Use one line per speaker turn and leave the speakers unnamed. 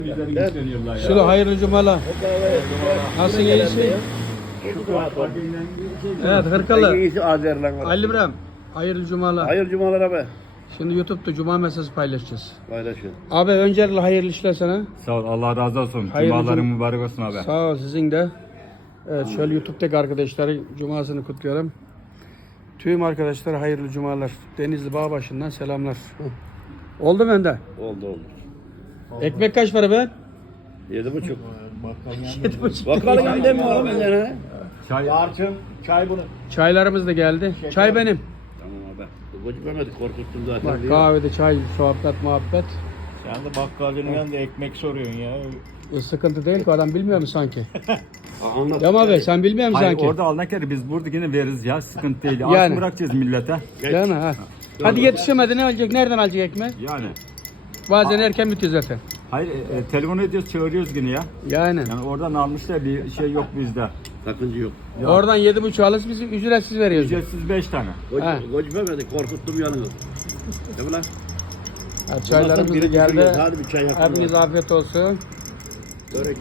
Şöyle hayırlı cumalar. Nasılsın iyisin? Evet Hırkalı.
İyisi Azerler var.
Ali İbrahim. Hayırlı cumalar.
Hayırlı cumalar abi.
Şimdi YouTube'da cuma mesajı paylaşacağız.
Paylaşın.
Abi öncelikle hayırlı işler sana.
Sağ ol, Allah razı olsun.
Hayırlı
Cumaların
cum-
mübarek olsun abi.
Sağ ol sizin de. Evet şöyle YouTube'daki arkadaşların cumasını kutluyorum. Tüm arkadaşlara hayırlı cumalar. Denizli Bağbaşı'ndan selamlar. Oldu mu Önder?
Oldu.
Ekmek kaç para ben?
7,5.
7,5.
Bakalım yanında mı var benden ha?
Çay bunu.
Çaylarımız da geldi. Çay benim.
Tamam abi. Kocu Mehmet'i korkuttum zaten.
Bak kahvede çay, sohbet, muhabbet.
Sen de bakkalcının yanında ekmek soruyorsun ya.
Sıkıntı değil ki adam bilmiyor mu sanki?
Anlat.
Yama Bey sen bilmiyor musun
Hayır
sanki?
orada alınırken biz burada yine veririz ya sıkıntı değil.
Yani.
Yani. Bırakacağız millete.
Değil mi? Ha. Hadi yetişemedi ne olacak? Nereden alacak ekmek?
Yani.
Bazen erken bitiyor zaten.
Hayır telefon ediyoruz çağırıyoruz yine ya.
Yani.
Yani oradan almışlar bir şey yok bizde.
Sakıncı yok.
Ya.
Oradan 7,5 alırız biz ücretsiz veriyoruz.
Ücretsiz 5 tane.
Ha.
Kocu Mehmet'i korkuttum yanıyor. Değil mi lan?
Ha, çaylarımız da geldi.
Hadi bir çay yapalım.
Hepinize afiyet olsun.
Börek.